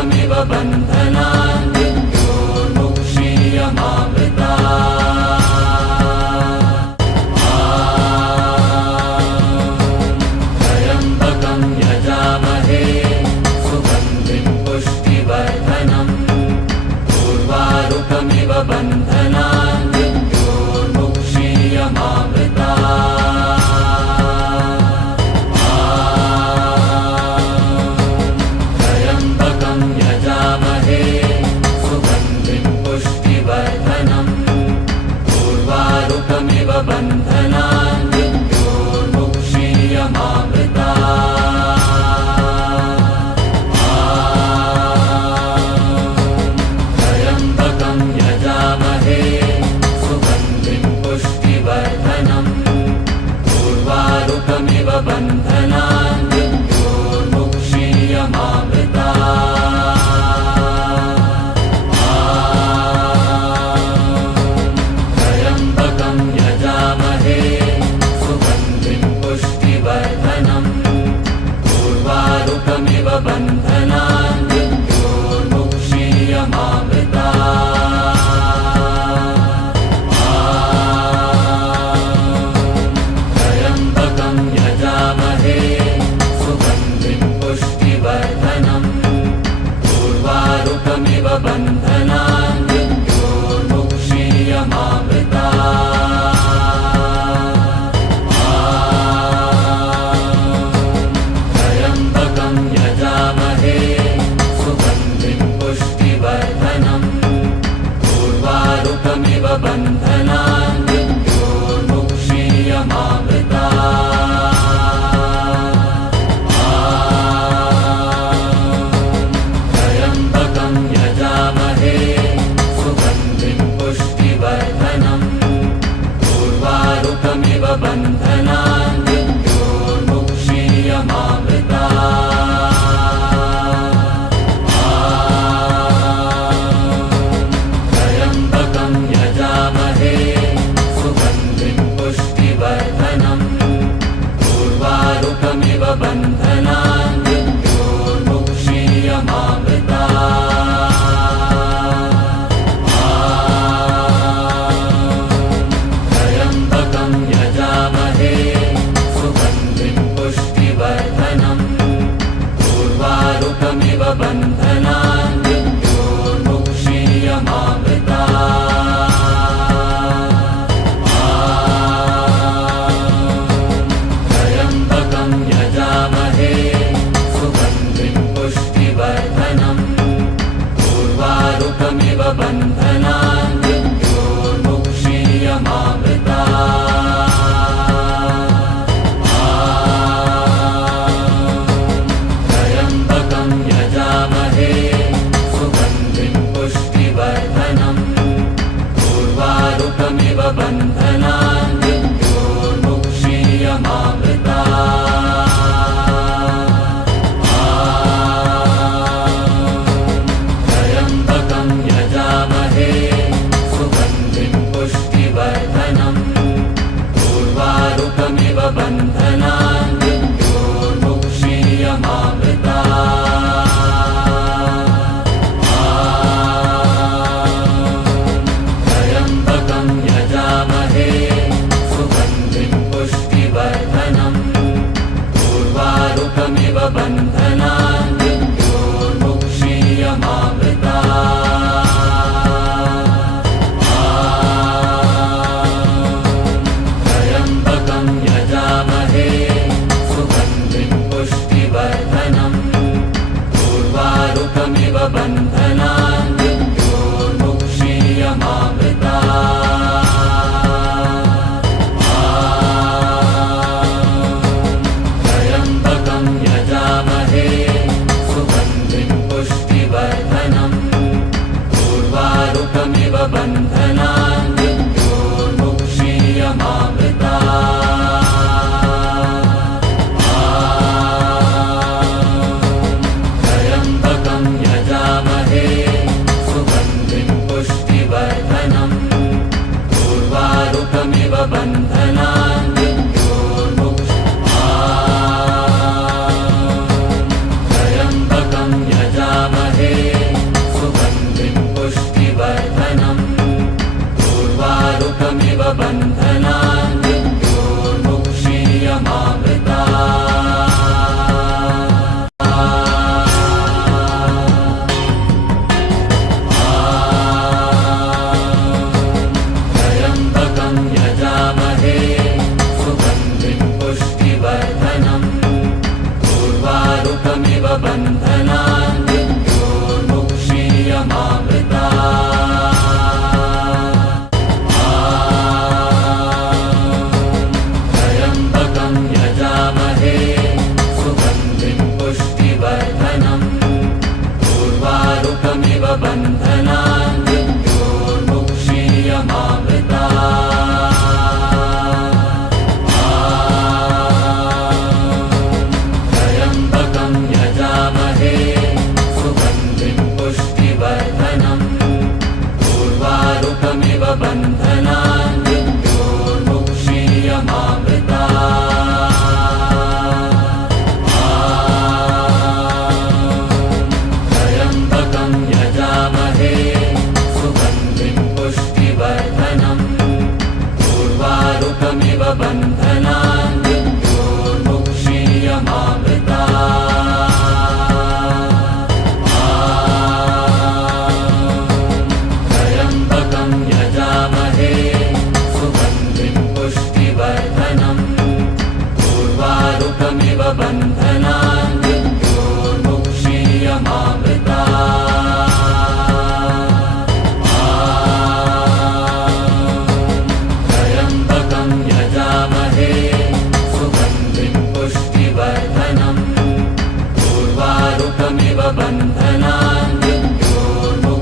उर्वारुकमिव बन्धनान् मृत्योर्मुक्षीयमामृतात्। त्र्यम्बकं यजामहे सुगन्धिं पुष्टिवर्धनम् उर्वारुकमिव बन्धनान् मृत्योर्मुक्षीयमामृतात्। उर्वारुकमिव बन्धनान् मृत्योर्मुक्षीयमामृतात्। त्र्यम्बकं यजामहे सुगन्धिं पुष्टिवर्धनम् उर्वारुकमिव बन्धनान् मृत्योर्मुक्षीयमामृतात्। उर्वारुकमिव बन्धनान् मृत्योर्मुक्षीयमामृतात्। त्र्यम्बकं यजामहे सुगन्धिं पुष्टिवर्धनम् उर्वारुकमिव बन्धनान् मृत्योर्मुक्षीयमामृतात्। उर्वारुकमिव बन्धनान् मृत्योर्मुक्षीयमामृतात्। त्र्यम्बकं यजामहे सुगन्धिं पुष्टिवर्धनम् उर्वारुकमिव बन्धनान् मृत्योर्मुक्षीयमामृतात्। उर्वारुकमिव बन्धनान् मृत्योर्मुक्षीयमामृतात्। त्र्यम्बकं यजामहे सुगन्धिं पुष्टिवर्धनम् उर्वारुकमिव बन्धनान् मृत्योर्मुक्षीयमामृतात्। उर्वारुकमिव बन्धनान् मृत्योर्मुक्षीयमामृतात्। त्र्यम्बकं यजामहे सुगन्धिं पुष्टिवर्धनम् उर्वारुकमिव बन्धनान् मृत्योर्मुक्षीयमामृतात्। उर्वारुकमिव बन्धनान् मृत्योर्मुक्षीयमामृतात्। त्र्यम्बकं यजामहे सुगन्धिं पुष्टिवर्धनम् उर्वारुकमिव बन्धनान् मृत्योर्मुक्षीयमामृतात्। उर्वारुकमिव बन्धनान् मृत्योर्मुक्षीयमामृतात्। त्र्यम्बकं यजामहे सुगन्धिं पुष्टिवर्धनम् उर्वारुकमिव बन्धनान् मृत्योर्मुक्षीयमामृतात्। त्र्यम्बकं यजामहे उर्वारुकमिव बन्धनान् मृत्योर्मुक्षीयमामृताः त्र्यम्बकं यजामहे सुगन्धिं पुष्टिवर्धनम् उर्वारुकमिव बन्धनान् बन्धनान् त्र्यम्बकं यजामहे सुगन्धिं पुष्टिवर्धनम् उर्वारुकमिव बन्धनान् बन्धनान् त्र्यम्बकं यजामहे सुगन्धिं पुष्टिवर्धनम् उर्वारुकमिव बन्धनान् बन्धनान्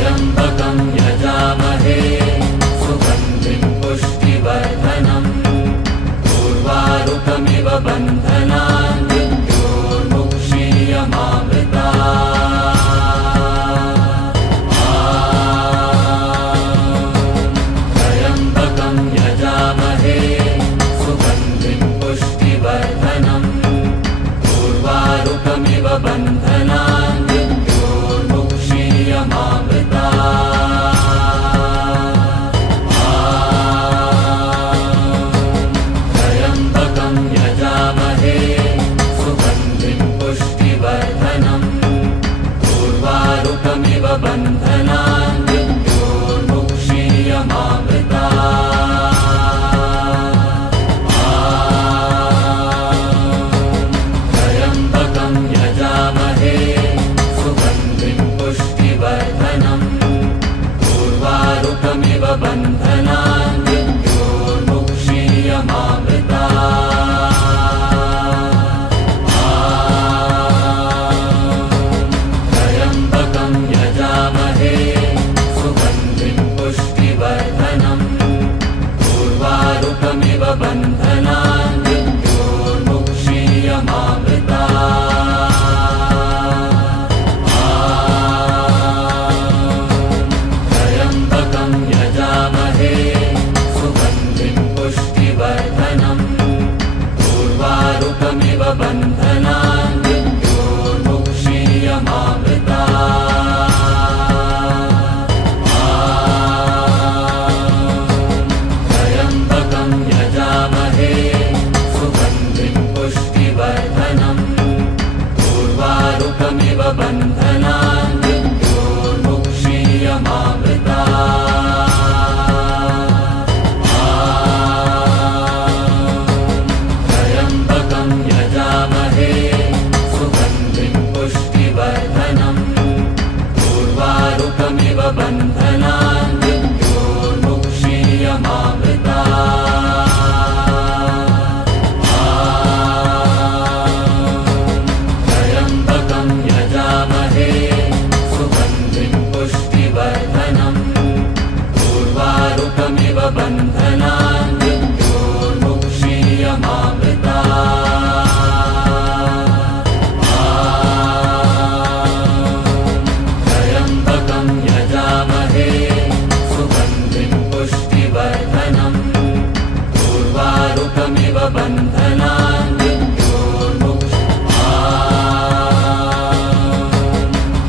त्र्यम्बकं यजामहे सुगन्धिं पुष्टिवर्धनम् उर्वारुकमिव बन्धनान् बन्धनान् त्र्यम्बकं यजामहे सुगन्धिं पुष्टिवर्धनम् उर्वारुकमिव बन्धनान् बन्धनान् त्र्यम्बकं यजामहे सुगन्धिं पुष्टिवर्धनम् उर्वारुकमिव बन्धनान् बन्धनान् त्र्यम्बकं यजामहे सुगन्धिं पुष्टिवर्धनम् उर्वारुकमिव बन्धनान् बन्धनान् त्र्यम्बकं यजामहे सुगन्धिं पुष्टिवर्धनम् उर्वारुकमिव बन्धनान्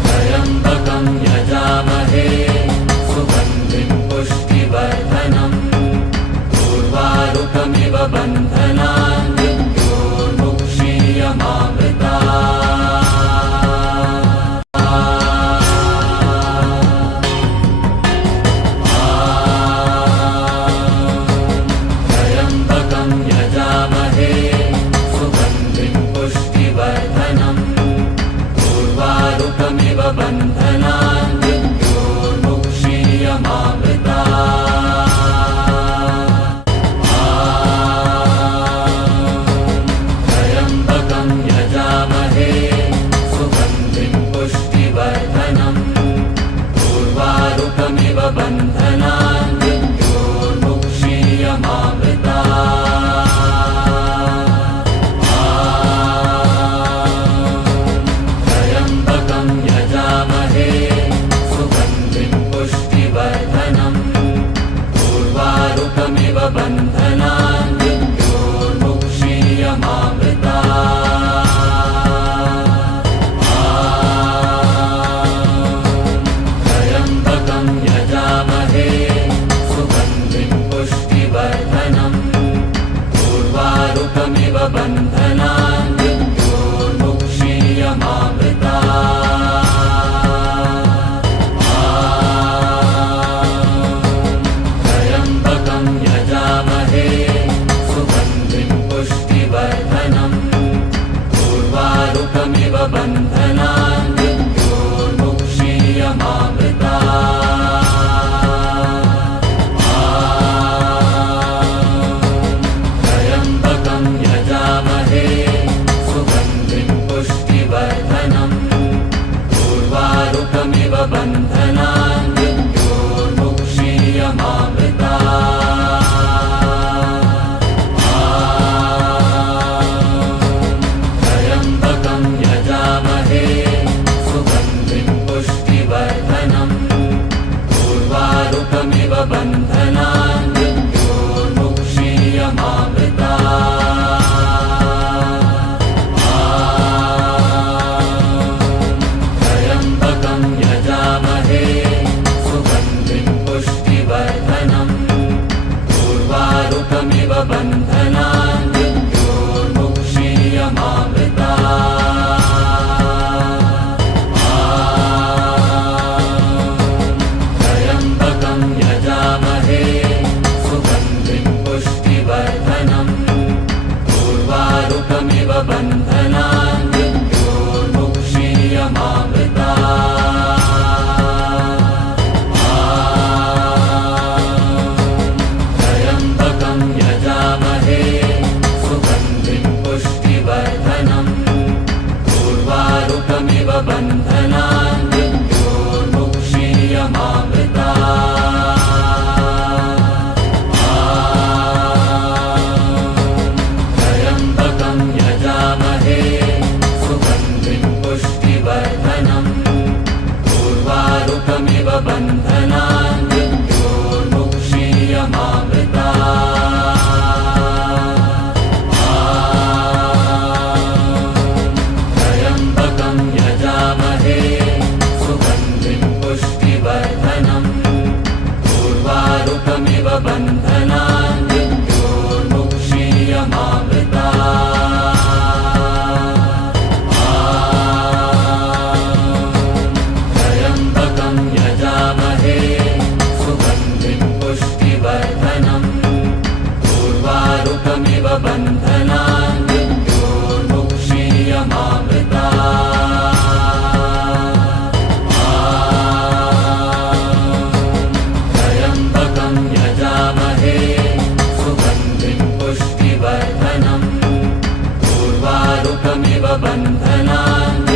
त्र्यम्बकं यजामहे सुगन्धिं पुष्टिवर्धनम् उर्वारुकमिव बन्धनान् मृत्योर्मुक्षीयमामृतात् त्र्यम्बकं यजामहे सुगन्धिं पुष्टिवर्धनम् उर्वारुकमिव बन्धनान् त्र्यम्बकं यजामहे सुगन्धिं पुष्टिवर्धनम् उर्वारुकमिव बन्धनान्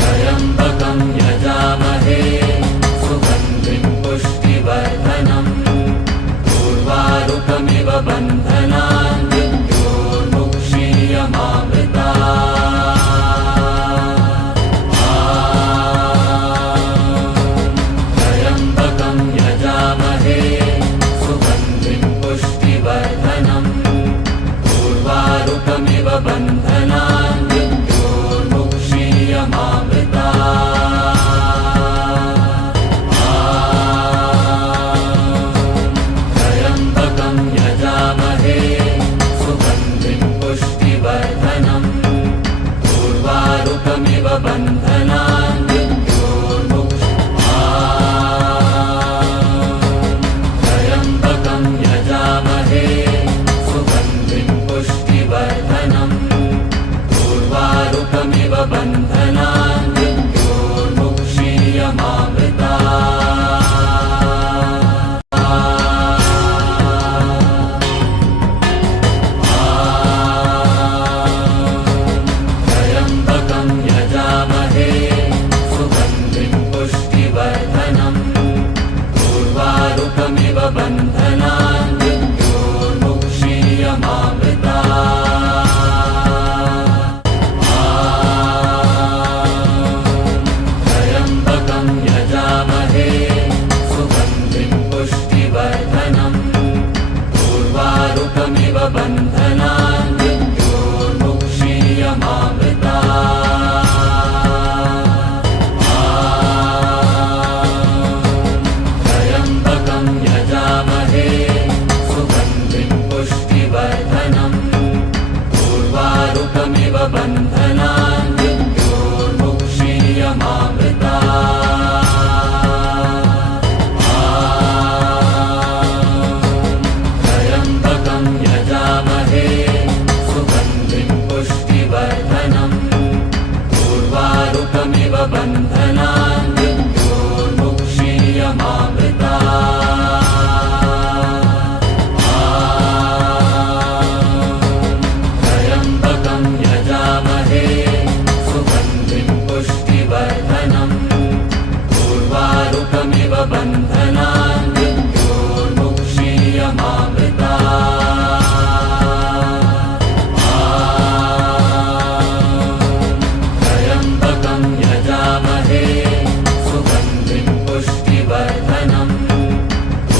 त्र्यम्बकं यजामहे सुगन्धिं पुष्टिवर्धनम् उर्वारुकमिव बन्धनान् त्र्यम्बकं यजामहे सुगन्धिं पुष्टिवर्धनम् उर्वारुकमिव बन्धनान् त्र्यम्बकं यजामहे सुगन्धिं पुष्टिवर्धनम् उर्वारुकमिव बन्धनान् त्र्यम्बकं यजामहे सुगन्धिं पुष्टिवर्धनम् उर्वारुकमिव बन्धनान् त्र्यम्बकं यजामहे सुगन्धिं पुष्टिवर्धनम् उर्वारुकमिव बन्धनान् त्र्यम्बकं यजामहे सुगन्धिं पुष्टिवर्धनम् उर्वारुकमिव बन्धनान् त्र्यम्बकं यजामहे सुगन्धिं पुष्टिवर्धनम् उर्वारुकमिव बन्धनान् त्र्यम्बकं यजामहे सुगन्धिं पुष्टिवर्धनम् उर्वारुकमिव बन्धनान् त्र्यम्बकं यजामहे सुगन्धिं पुष्टिवर्धनम् उर्वारुकमिव बन्धनान् त्र्यम्बकं यजामहे सुगन्धिं पुष्टिवर्धनम्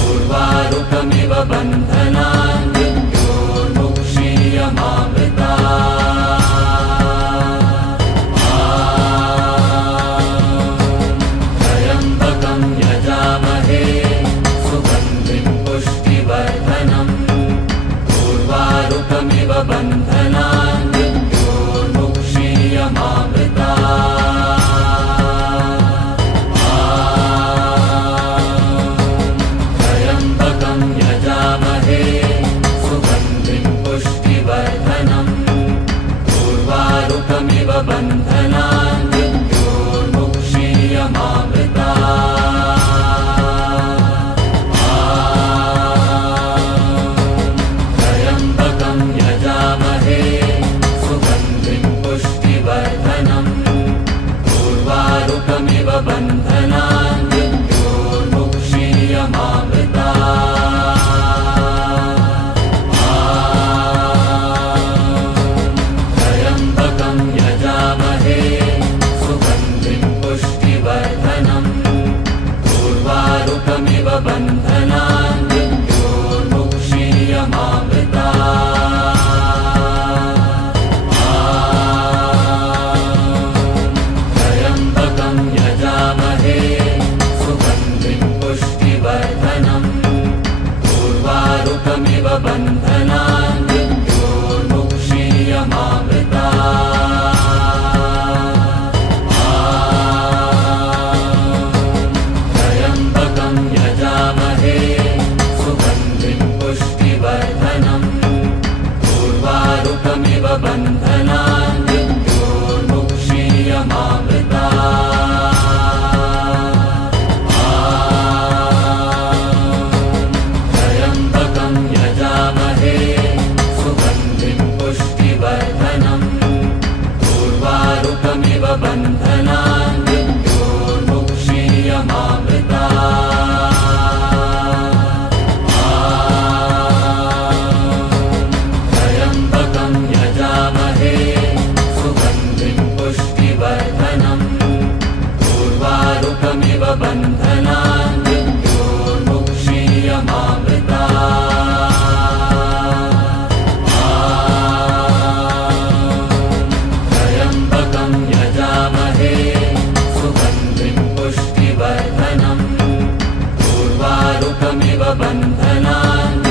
उर्वारुकमिव बन्धनान् त्र्यम्बकं यजामहे सुगन्धिं पुष्टिवर्धनम् उर्वारुकमिव बन्धनान् त्र्यम्बकं यजामहे सुगन्धिं पुष्टिवर्धनम् उर्वारुकमिव बन्धनान् त्र्यम्बकं यजामहे सुगन्धिं पुष्टिवर्धनम् उर्वारुकमिव बन्धनान् त्र्यम्बकं यजामहे सुगन्धिं पुष्टिवर्धनम् उर्वारुकमिव बन्धनान् त्र्यम्बकं बन्धनान् मृत्योर्मुक्षीयमामृतात् त्र्यम्बकं यजामहे सुगन्धिं पुष्टिवर्धनम् उर्वारुकमिव बन्धनान् त्र्यम्बकं यजामहे सुगन्धिं पुष्टिवर्धनम् उर्वारुकमिव बन्धनान्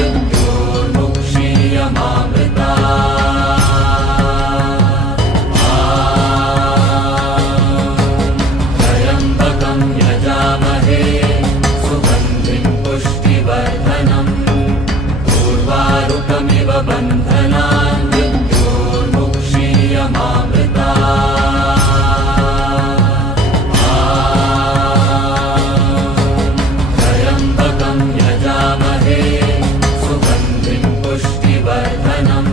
त्र्यम्बकं यजामहे सुगन्धिं पुष्टिवर्धनम् उर्वारुकमिव बन्धनान् त्र्यम्बकं यजामहे सुगन्धिं पुष्टिवर्धनम्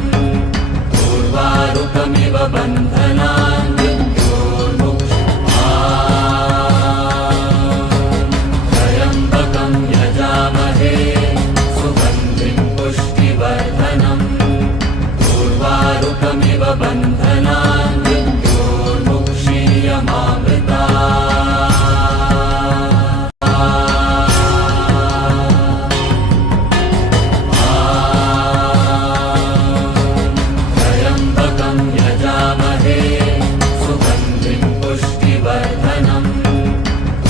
उर्वारुकमिव बन्धनान् त्र्यम्बकं यजामहे सुगन्धिं पुष्टिवर्धनम् उर्वारुकमिव बन्धनान् त्र्यम्बकं यजामहे सुगन्धिं पुष्टिवर्धनम्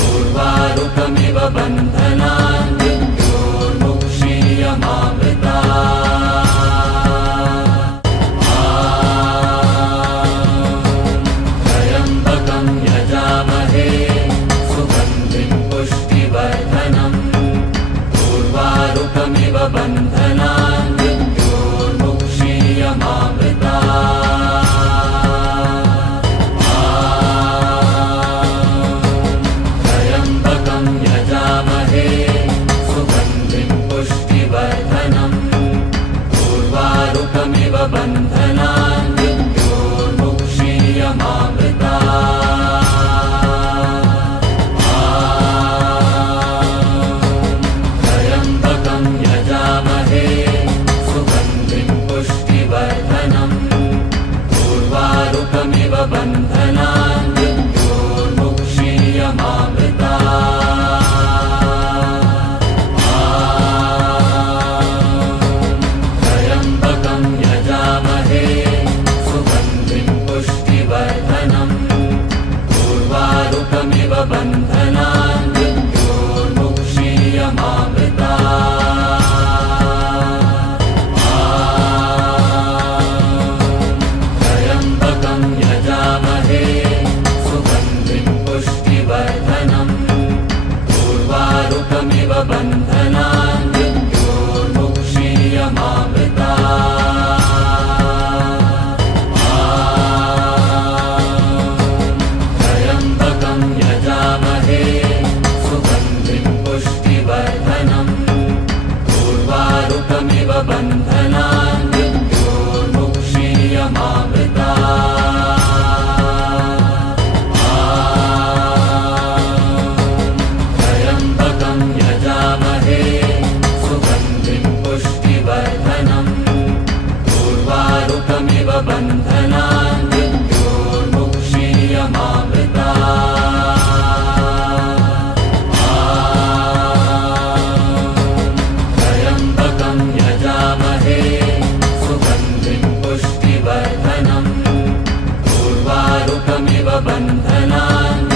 उर्वारुकमिव बन्धनान् त्र्यम्बकं यजामहे सुगन्धिं पुष्टिवर्धनम् उर्वारुकमिव बन्धनान् त्र्यम्बकं यजामहे सुगन्धिं पुष्टिवर्धनम् उर्वारुकमिव बन्धनान् त्र्यम्बकं यजामहे सुगन्धिं पुष्टिवर्धनम् उर्वारुकमिव बन्धनान् त्र्यम्बकं यजामहे सुगन्धिं पुष्टिवर्धनम् उर्वारुकमिव बन्धनान् त्र्यम्बकं यजामहे सुगन्धिं पुष्टिवर्धनम् उर्वारुकमिव बन्धनान् त्र्यम्बकं यजामहे सुगन्धिं पुष्टिवर्धनम् उर्वारुकमिव बन्धनान् त्र्यम्बकं यजामहे सुगन्धिं पुष्टिवर्धनम् उर्वारुकमिव बन्धनान् त्र्यम्बकं यजामहे सुगन्धिं पुष्टिवर्धनम् उर्वारुकमिव बन्धनान्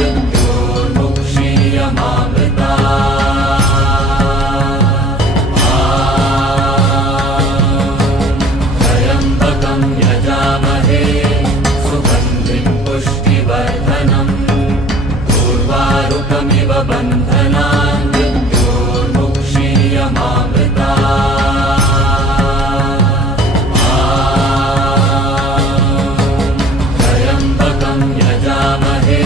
त्र्यम्बकं यजामहे सुगन्धिं पुष्टिवर्धनम् उर्वारुकमिव बन्धनान् त्र्यम्बकं यजामहे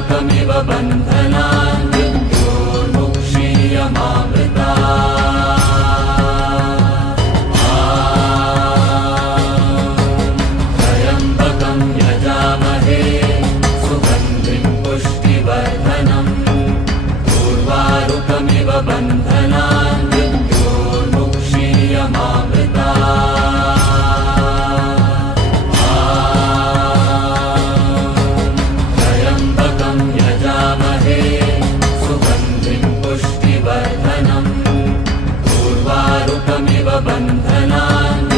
उर्वारुकमिव बन्धनान् मृत्योर्मुक्षीयमामृतात् त्र्यम्बकं यजामहे सुगन्धिं पुष्टिवर्धनम् उर्वारुकमिव बन्धनान् बन्धनान् त्र्यम्बकं यजामहे सुगन्धिं पुष्टिवर्धनम् उर्वारुकमिव बन्धनान्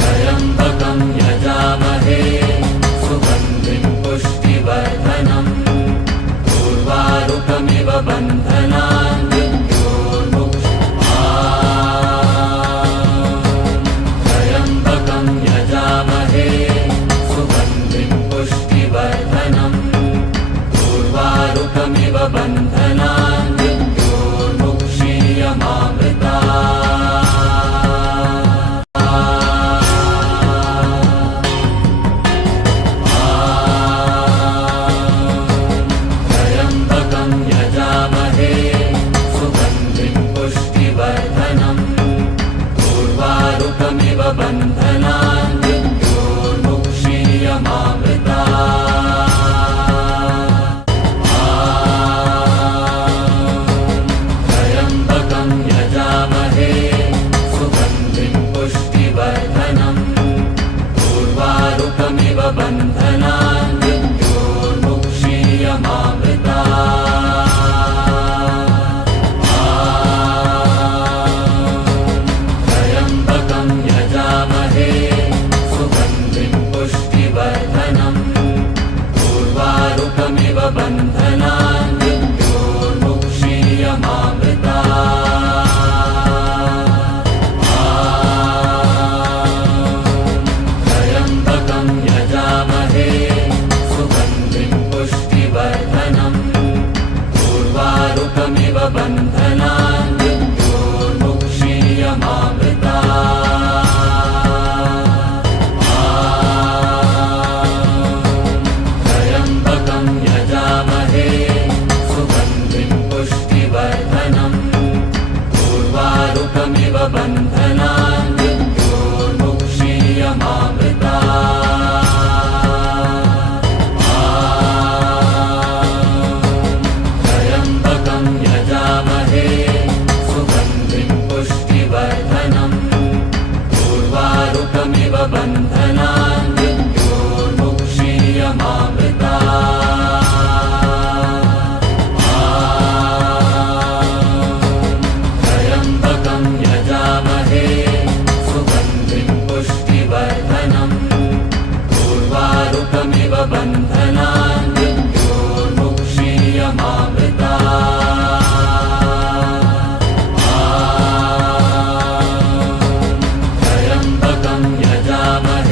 त्र्यम्बकं यजामहे सुगन्धिं पुष्टिवर्धनम् उर्वारुकमिव बन्धनान् त्र्यम्बकं यजामहे सुगन्धिं पुष्टिवर्धनम् उर्वारुकमिव बन्धनान् त्र्यम्बकं यजामहे सुगन्धिं पुष्टिवर्धनम् उर्वारुकमिव बन्धनान् त्र्यम्बकं यजामहे सुगन्धिं पुष्टिवर्धनम् उर्वारुकमिव बन्धनान् त्र्यम्बकं यजामहे सुगन्धिं पुष्टिवर्धनम् उर्वारुकमिव बन्धनान् त्र्यम्बकं यजामहे सुगन्धिं पुष्टिवर्धनम् उर्वारुकमिव बन्धनान् त्र्यम्बकं यजामहे सुगन्धिं पुष्टिवर्धनम् उर्वारुकमिव बन्धनान् त्र्यम्बकं यजामहे सुगन्धिं पुष्टिवर्धनम् उर्वारुकमिव बन्धनान् त्र्यम्बकं यजामहे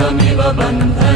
त्र्यम्बकमिव बन्धनान्